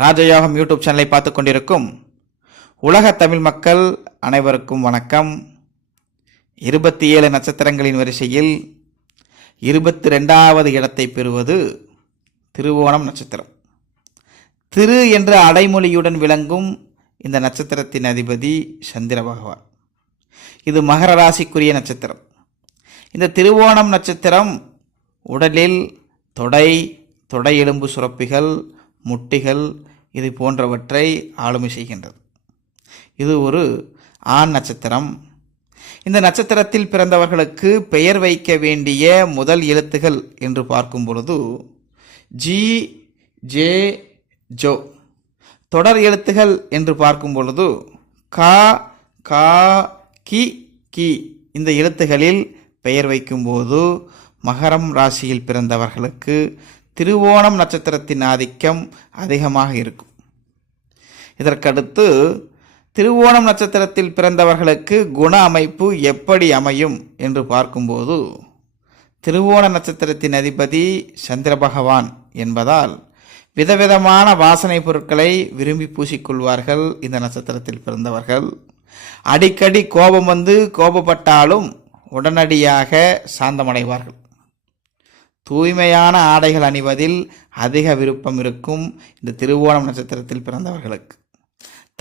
ராஜயோகம் யூடியூப் சேனலை பார்த்து கொண்டிருக்கும் உலக தமிழ் மக்கள் அனைவருக்கும் வணக்கம். இருபத்தி ஏழு நட்சத்திரங்களின் வரிசையில் இருபத்தி ரெண்டாவது இடத்தை பெறுவது திருவோணம் நட்சத்திரம். திரு என்ற அடைமொழியுடன் விளங்கும் இந்த நட்சத்திரத்தின் அதிபதி சந்திர பகவான். இது மகர ராசிக்குரிய நட்சத்திரம். இந்த திருவோணம் நட்சத்திரம் உடலில் தொடை தொடை எலும்பு சுரப்பிகள் முட்டிகள் இது போன்றவற்றை ஆளுமை செய்கின்றது. இது ஒரு ஆண் நட்சத்திரம். இந்த நட்சத்திரத்தில் பிறந்தவர்களுக்கு பெயர் வைக்க வேண்டிய முதல் எழுத்துகள் என்று பார்க்கும் பொழுது ஜி ஜே ஜோ தொடர் எழுத்துகள் என்று பார்க்கும் பொழுது கா கா கி கி இந்த எழுத்துகளில் பெயர் வைக்கும்போது மகரம் ராசியில் பிறந்தவர்களுக்கு திருவோணம் நட்சத்திரத்தின் ஆதிக்கம் அதிகமாக இருக்கும். இதற்கடுத்து திருவோணம் நட்சத்திரத்தில் பிறந்தவர்களுக்கு குண அமைப்பு எப்படி அமையும் என்று பார்க்கும்போது திருவோண நட்சத்திரத்தின் அதிபதி சந்திர பகவான் என்பதால் விதவிதமான வாசனை பொருட்களை விரும்பி பூசிக்கொள்வார்கள் இந்த நட்சத்திரத்தில் பிறந்தவர்கள். அடிக்கடி கோபம் வந்து கோபப்பட்டாலும் உடனடியாக சாந்தமடைவார்கள். தூய்மையான ஆடைகள் அணிவதில் அதிக விருப்பம் இருக்கும் இந்த திருவோணம் நட்சத்திரத்தில் பிறந்தவர்களுக்கு.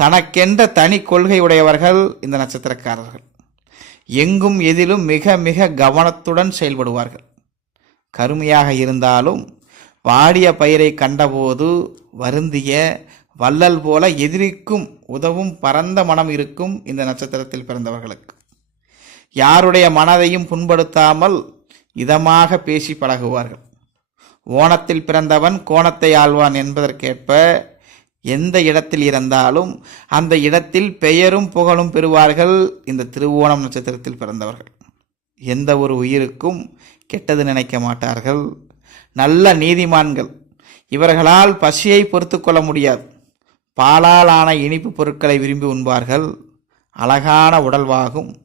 தனக்கென்ற தனி கொள்கை உடையவர்கள் இந்த நட்சத்திரக்காரர்கள். எங்கும் எதிலும் மிக மிக கவனத்துடன் செயல்படுவார்கள். கருமையாக இருந்தாலும் வாடிய பயிரை கண்டபோது வருந்திய வள்ளல் போல எதிரிக்கும் உதவும் பரந்த மனம் இருக்கும் இந்த நட்சத்திரத்தில் பிறந்தவர்களுக்கு. யாருடைய மனதையும் புண்படுத்தாமல் இதமாக பேசி பழகுவார்கள். ஓணத்தில் பிறந்தவன் கோணத்தை ஆழ்வான் என்பதற்கேற்ப எந்த இடத்தில் இருந்தாலும் அந்த இடத்தில் பெயரும் புகழும் பெறுவார்கள். இந்த திருவோணம் நட்சத்திரத்தில் பிறந்தவர்கள். எந்த ஒரு உயிருக்கும் கெட்டது நினைக்க மாட்டார்கள். நல்ல நீதிமான்கள். இவர்களால் பசியை பொறுத்து கொள்ள முடியாது. பாலால் ஆன இனிப்பு பொருட்களை விரும்பி உண்பார்கள். அழகான உடல்வாகும்.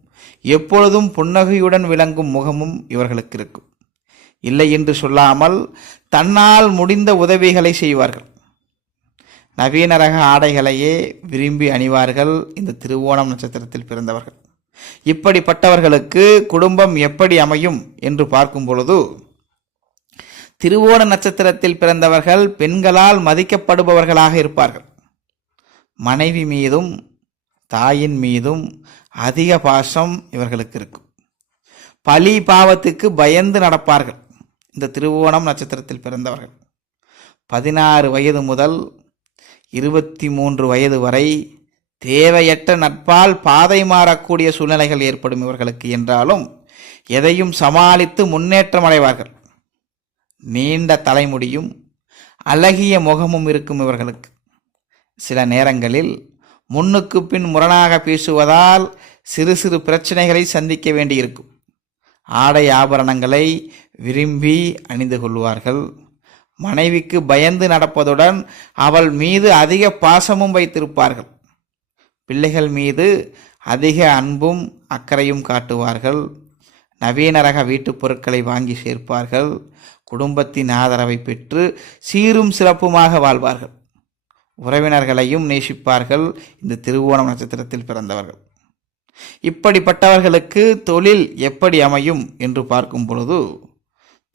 எப்பொழுதும் புன்னகையுடன் விளங்கும் முகமும் இவர்களுக்கு இருக்கும் இல்லை என்று சொல்லாமல் தன்னால் முடிந்த உதவிகளை செய்வார்கள். நவீன ரக ஆடைகளையே விரும்பி அணிவார்கள் இந்த திருவோணம் நட்சத்திரத்தில் பிறந்தவர்கள். இப்படிப்பட்டவர்களுக்கு குடும்பம் எப்படி அமையும் என்று பார்க்கும் பொழுது திருவோண நட்சத்திரத்தில் பிறந்தவர்கள் பெண்களால் மதிக்கப்படுபவர்களாக இருப்பார்கள். மனைவி மீதும் தாயின் மீதும் அதிக பாசம் இவர்களுக்கு இருக்கும். பழி பாவத்துக்கு பயந்து நடப்பார்கள். இந்த திருவோணம் நட்சத்திரத்தில் பிறந்தவர்கள். பதினாறு வயது முதல் இருபத்தி மூன்று வயது வரை தேவையற்ற நட்பால் பாதை மாறக்கூடிய சூழ்நிலைகள் ஏற்படும் இவர்களுக்கு என்றாலும் எதையும் சமாளித்து முன்னேற்றம் அடைவார்கள். நீண்ட தலைமுடியும் அழகிய முகமும் இருக்கும் இவர்களுக்கு. சில நேரங்களில் முன்னுக்கு பின் முரணாக பேசுவதால் சிறு சிறு பிரச்சனைகளை சந்திக்க வேண்டியிருக்கும். ஆடை ஆபரணங்களை விரும்பி அணிந்து கொள்வார்கள். மனைவிக்கு பயந்து நடப்பதுடன் அவள் மீது அதிக பாசமும் வைத்திருப்பார்கள். பிள்ளைகள் மீது அதிக அன்பும் அக்கறையும் காட்டுவார்கள். நவீன ரக வீட்டுப் பொருட்களை வாங்கி சேர்ப்பார்கள். குடும்பத்தின் ஆதரவை பெற்று சீரும் சிறப்புமாக வாழ்வார்கள். உறவினர்களையும் நேசிப்பார்கள். இந்த திருவோணம் நட்சத்திரத்தில் பிறந்தவர்கள். இப்படிப்பட்டவர்களுக்கு தொழில் எப்படி அமையும் என்று பார்க்கும் பொழுது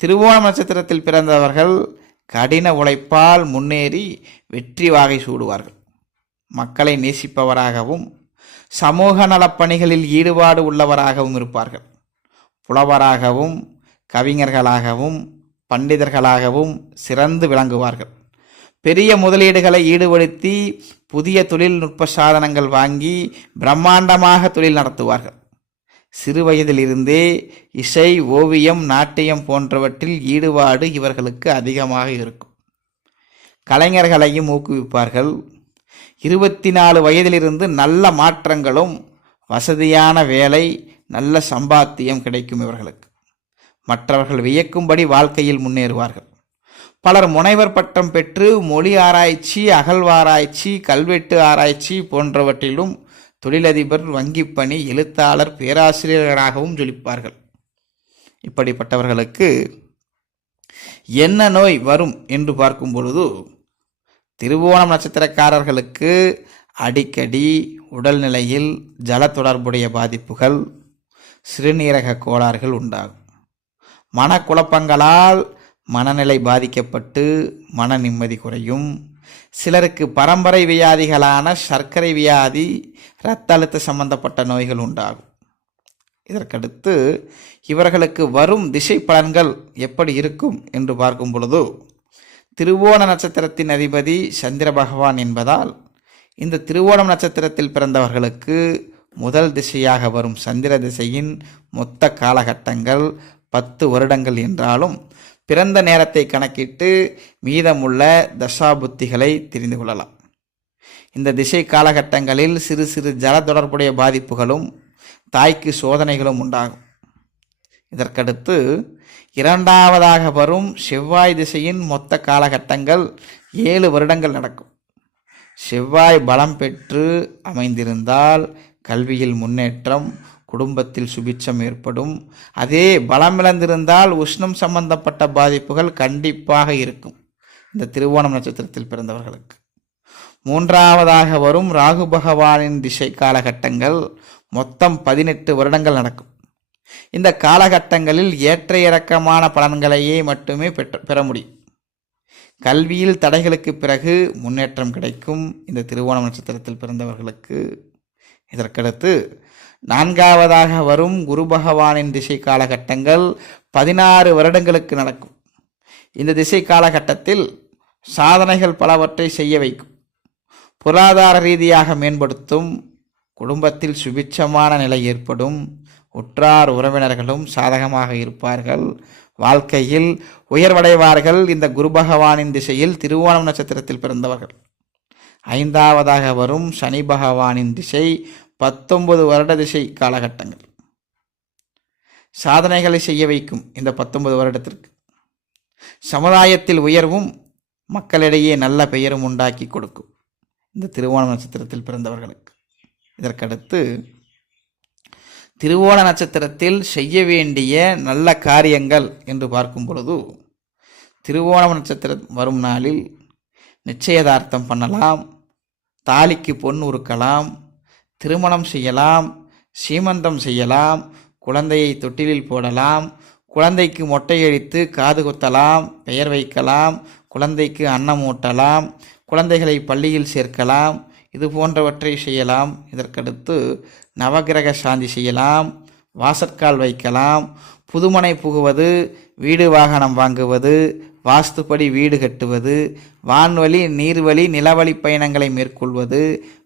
திருவோண நட்சத்திரத்தில் பிறந்தவர்கள் கடின உழைப்பால் முன்னேறி வெற்றி வாகை சூடுவார்கள். மக்களை நேசிப்பவராகவும் சமூக நலப்பணிகளில் ஈடுபாடு உள்ளவராகவும் இருப்பார்கள். புலவராகவும் கவிஞர்களாகவும் பண்டிதர்களாகவும் சிறந்து விளங்குவார்கள். பெரிய முதலீடுகளை ஈடுபடுத்தி புதிய தொழில்நுட்ப சாதனங்கள் வாங்கி பிரம்மாண்டமாக தொழில் நடத்துவார்கள். சிறு வயதிலிருந்தே இசை ஓவியம் நாட்டியம் போன்றவற்றில் ஈடுபாடு இவர்களுக்கு அதிகமாக இருக்கும். கலைஞர்களையும் ஊக்குவிப்பார்கள். இருபத்தி நாலு வயதிலிருந்து நல்ல மாற்றங்களும் வசதியான வேலை நல்ல சம்பாத்தியம் கிடைக்கும் இவர்களுக்கு. மற்றவர்கள் வியக்கும்படி வாழ்க்கையில் முன்னேறுவார்கள். பலர் முனைவர் பட்டம் பெற்று மொழி ஆராய்ச்சி அகழ்வாராய்ச்சி கல்வெட்டு ஆராய்ச்சி போன்றவற்றிலும் தொழிலதிபர் வங்கிப் பணி எழுத்தாளர் பேராசிரியர்களாகவும் ஜொலிப்பார்கள். இப்படிப்பட்டவர்களுக்கு என்ன நோய் வரும் என்று பார்க்கும் பொழுது திருவோணம் நட்சத்திரக்காரர்களுக்கு அடிக்கடி உடல்நிலையில் ஜல தொடர்புடைய பாதிப்புகள் சிறுநீரக கோளாறுகள் உண்டாகும். மனக்குழப்பங்களால் மனநிலை பாதிக்கப்பட்டு மன நிம்மதி குறையும். சிலருக்கு பரம்பரை வியாதிகளான சர்க்கரை வியாதி இரத்த அழுத்த சம்பந்தப்பட்ட நோய்கள் உண்டாகும். இதற்கடுத்து இவர்களுக்கு வரும் திசை பலன்கள் எப்படி இருக்கும் என்று பார்க்கும் பொழுது திருவோண நட்சத்திரத்தின் அதிபதி சந்திர பகவான் என்பதால் இந்த திருவோணம் நட்சத்திரத்தில் பிறந்தவர்களுக்கு முதல் திசையாக வரும் சந்திர திசையின் மொத்த காலகட்டங்கள் பத்து வருடங்கள் என்றாலும் பிறந்த நேரத்தை கணக்கிட்டு மீதமுள்ள தசாபுத்திகளை தெரிந்து கொள்ளலாம். இந்த திசை காலகட்டங்களில் சிறு சிறு ஜல தொடர்புடைய பாதிப்புகளும் தாய்க்கு சோதனைகளும் உண்டாகும். இதற்கடுத்து இரண்டாவதாக வரும் செவ்வாய் திசையின் மொத்த காலகட்டங்கள் ஏழு வருடங்கள் நடக்கும். செவ்வாய் பலம் பெற்று அமைந்திருந்தால் கல்வியில் முன்னேற்றம் குடும்பத்தில் சுபிட்சம் ஏற்படும். அதே பலமிழந்திருந்தால் உஷ்ணம் சம்பந்தப்பட்ட பாதிப்புகள் கண்டிப்பாக இருக்கும். இந்த திருவோணம் நட்சத்திரத்தில் பிறந்தவர்களுக்கு. மூன்றாவதாக வரும் ராகு பகவானின் திசை காலகட்டங்கள். மொத்தம் பதினெட்டு வருடங்கள் நடக்கும். இந்த காலகட்டங்களில் ஏற்ற இறக்கமான பலன்களையே மட்டுமே பெற்ற பெற முடியும். கல்வியில் தடைகளுக்கு பிறகு முன்னேற்றம் கிடைக்கும். இந்த திருவோணம் நட்சத்திரத்தில் பிறந்தவர்களுக்கு. இதற்கடுத்து நான்காவதாக வரும் குரு பகவானின் திசை காலகட்டங்கள் பதினாறு வருடங்களுக்கு நடக்கும். இந்த திசை காலகட்டத்தில் சாதனைகள் பலவற்றை செய்ய வைக்கும். பொருளாதார ரீதியாக மேம்படுத்தும். குடும்பத்தில் சுபிட்சமான நிலை ஏற்படும். உற்றார் உறவினர்களும் சாதகமாக இருப்பார்கள். வாழ்க்கையில் உயர்வடைவார்கள். இந்த குரு பகவானின் திசையில் திருவோணம் நட்சத்திரத்தில் பிறந்தவர்கள். ஐந்தாவதாக வரும் சனி பகவானின் திசை பத்தொன்பது வருட திசை காலகட்டங்கள். சாதனைகளை செய்ய வைக்கும் இந்த பத்தொன்பது வருடத்திற்கு. சமுதாயத்தில் உயர்வும் மக்களிடையே நல்ல பெயரும் உண்டாக்கி கொடுக்கும். இந்த திருவோண நட்சத்திரத்தில் பிறந்தவர்களுக்கு. இதற்கடுத்து திருவோண நட்சத்திரத்தில் செய்ய வேண்டிய நல்ல காரியங்கள் என்று பார்க்கும் பொழுது திருவோண நட்சத்திரம் வரும் நாளில் நிச்சயதார்த்தம் பண்ணலாம் தாலிக்கு பொன் உருக்கலாம் திருமணம் செய்யலாம் சீமந்தம் செய்யலாம் குழந்தையை தொட்டிலில் போடலாம் குழந்தைக்கு மொட்டையடித்து காது குத்தலாம் பெயர் வைக்கலாம் குழந்தைக்கு அன்னம் ஊட்டலாம் குழந்தைகளை பள்ளியில் சேர்க்கலாம் இது போன்றவற்றை செய்யலாம். இதற்கடுத்து நவகிரக சாந்தி செய்யலாம் வாசற்கால் வைக்கலாம் புதுமனை புகுவது வீடு வாகனம் வாங்குவது வாஸ்துப்படி வீடு கட்டுவது வான்வழி நீர்வழி நிலவழி பயணங்களை மேற்கொள்வது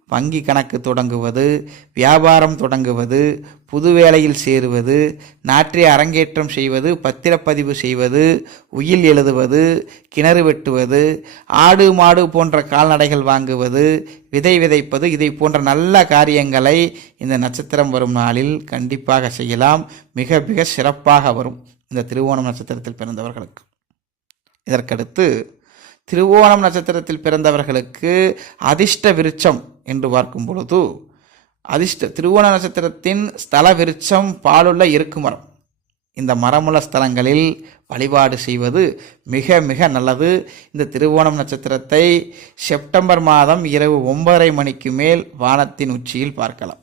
வங்கி கணக்கு தொடங்குவது வியாபாரம் தொடங்குவது புது வேலையில் சேருவது நாற்றை அரங்கேற்றம் செய்வது பத்திரப்பதிவு செய்வது உயில் எழுதுவது கிணறு வெட்டுவது ஆடு மாடு போன்ற கால்நடைகள் வாங்குவது விதை விதைப்பது இதை போன்ற நல்ல காரியங்களை இந்த நட்சத்திரம் வரும் நாளில் கண்டிப்பாக செய்யலாம். மிக மிக சிறப்பாக வரும் இந்த திருவோணம் நட்சத்திரத்தில் பிறந்தவர்களுக்கு. இதற்கடுத்து திருவோணம் நட்சத்திரத்தில் பிறந்தவர்களுக்கு அதிர்ஷ்ட விருட்சம் என்று பார்க்கும் பொழுது அதிர்ஷ்ட திருவோண நட்சத்திரத்தின் ஸ்தல விருட்சம் பாலுள்ள இருக்கு மரம். இந்த மரமுள்ள ஸ்தலங்களில் வழிபாடு செய்வது மிக மிக நல்லது. இந்த திருவோணம் நட்சத்திரத்தை செப்டம்பர் மாதம் இரவு ஒன்பதரை மணிக்கு மேல் வானத்தின் உச்சியில் பார்க்கலாம்.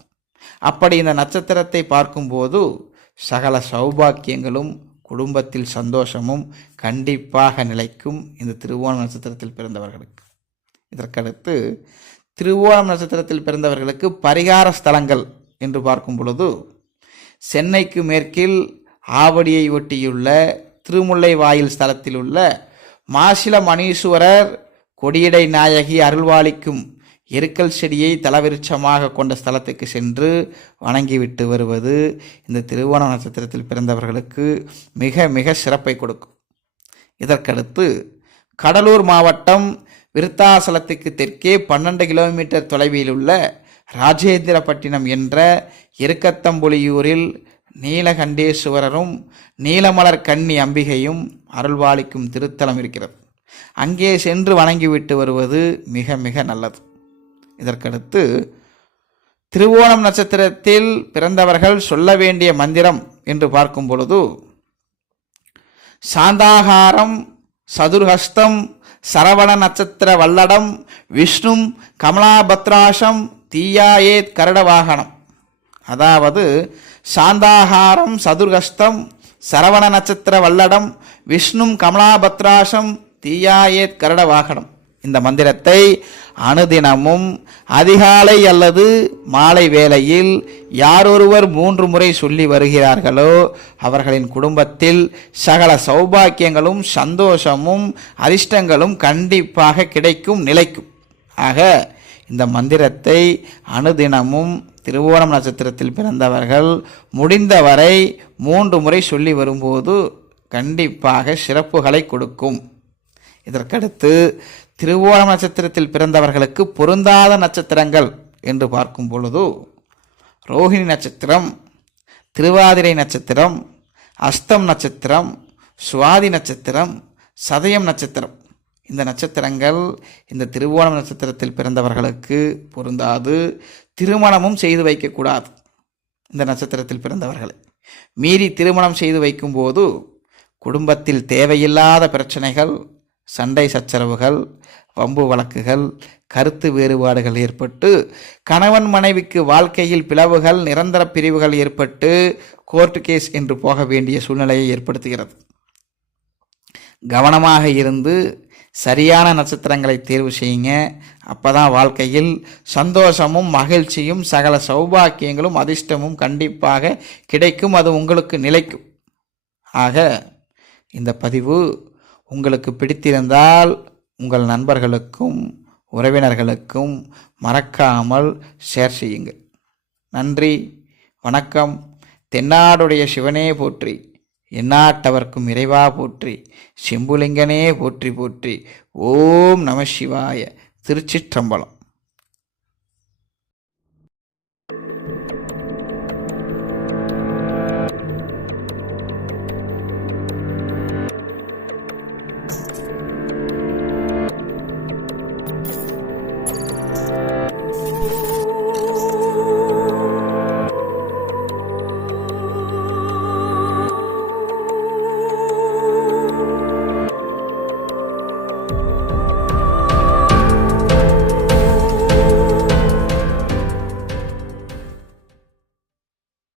அப்படி இந்த நட்சத்திரத்தை பார்க்கும்போது சகல சௌபாக்கியங்களும் குடும்பத்தில் சந்தோஷமும் கண்டிப்பாக நிலைக்கும் இந்த திருவோண நட்சத்திரத்தில் பிறந்தவர்களுக்கு. இதற்கடுத்து திருவோணம் நட்சத்திரத்தில் பிறந்தவர்களுக்கு பரிகார ஸ்தலங்கள் என்று பார்க்கும் பொழுது சென்னைக்கு மேற்கில் ஆவடியை ஒட்டியுள்ள திருமுல்லை வாயில் ஸ்தலத்தில் உள்ள மாசில மணீஸ்வரர் கொடியடை நாயகி அருள்வாளிக்கும் எருக்கல் செடியை தலவிருட்சமாக கொண்ட ஸ்தலத்துக்கு சென்று வணங்கிவிட்டு வருவது இந்த திருவோண நட்சத்திரத்தில் பிறந்தவர்களுக்கு மிக மிக சிறப்பை கொடுக்கும். இதற்கடுத்து கடலூர் மாவட்டம் விருத்தாசலத்துக்கு தெற்கே பன்னெண்டு கிலோமீட்டர் தொலைவில் உள்ள ராஜேந்திரப்பட்டினம் என்ற இருக்கத்தம்புலியூரில் நீலகண்டேஸ்வரரும் நீலமலர் கன்னி அம்பிகையும் அருள்வாளிக்கும் திருத்தலம் இருக்கிறது. அங்கே சென்று வணங்கிவிட்டு வருவது மிக மிக நல்லது. இதற்கடுத்து திருவோணம் நட்சத்திரத்தில் பிறந்தவர்கள் சொல்ல வேண்டிய மந்திரம் என்று பார்க்கும் பொழுது சாந்தாகாரம் சதுர்ஹஸ்தம் சரவண நட்சத்திர வல்லடம் விஷ்ணும் கமலாபத்ராசம் தீயாயேத் கரடவாகனம். அதாவது சாந்தாகாரம் சதுர்ஹஸ்தம் சரவண நட்சத்திர வல்லடம் விஷ்ணும் கமலாபத்ராசம் தீயாயேத் கரடவாகனம். இந்த மந்திரத்தை அனுதினமும் அதிகாலை அல்லது மாலை வேளையில் யாரொருவர் மூன்று முறை சொல்லி வருகிறார்களோ அவர்களின் குடும்பத்தில் சகல சௌபாக்கியங்களும் சந்தோஷமும் அதிர்ஷ்டங்களும் கண்டிப்பாக கிடைக்கும் நிலைக்கும். ஆக இந்த மந்திரத்தை அனுதினமும் திருவோணம் நட்சத்திரத்தில் பிறந்தவர்கள் முடிந்தவரை மூன்று முறை சொல்லி வரும்போது கண்டிப்பாக சிறப்புகளை கொடுக்கும். இதற்கடுத்து திருவோணம் நட்சத்திரத்தில் பிறந்தவர்களுக்கு பொருந்தாத நட்சத்திரங்கள் என்று பார்க்கும் பொழுது ரோஹிணி நட்சத்திரம் திருவாதிரை நட்சத்திரம் அஸ்தம் நட்சத்திரம் சுவாதி நட்சத்திரம் சதயம் நட்சத்திரம். இந்த நட்சத்திரங்கள் இந்த திருவோணம் நட்சத்திரத்தில் பிறந்தவர்களுக்கு பொருந்தாது திருமணமும் செய்து வைக்கக்கூடாது. இந்த நட்சத்திரத்தில் பிறந்தவர்களை. மீறி திருமணம் செய்து வைக்கும்போது குடும்பத்தில் தேவையில்லாத பிரச்சனைகள் சண்டை சச்சரவுகள் வம்பு வழக்குகள் கருத்து வேறுபாடுகள் ஏற்பட்டு கணவன் மனைவிக்கு வாழ்க்கையில் பிளவுகள் நிரந்தர பிரிவுகள் ஏற்பட்டு கோர்ட்டு கேஸ் என்று போக வேண்டிய சூழ்நிலையை ஏற்படுத்துகிறது. கவனமாக இருந்து சரியான நட்சத்திரங்களை தேர்வு செய்யுங்க. அப்பதான் வாழ்க்கையில் சந்தோஷமும் மகிழ்ச்சியும் சகல சௌபாக்கியங்களும் அதிர்ஷ்டமும் கண்டிப்பாக கிடைக்கும். அது உங்களுக்கு நிலைக்கும். ஆக இந்த பதிவு உங்களுக்கு பிடித்திருந்தால் உங்கள் நண்பர்களுக்கும் உறவினர்களுக்கும் மறக்காமல் ஷேர் செய்யுங்கள். நன்றி வணக்கம். தென்னாடுடைய சிவனே போற்றி எந்நாட்டவர்க்கும் இறைவா போற்றி செம்புலிங்கனே போற்றி போற்றி. ஓம் நம சிவாய. திருச்சிற்றம்பலம்.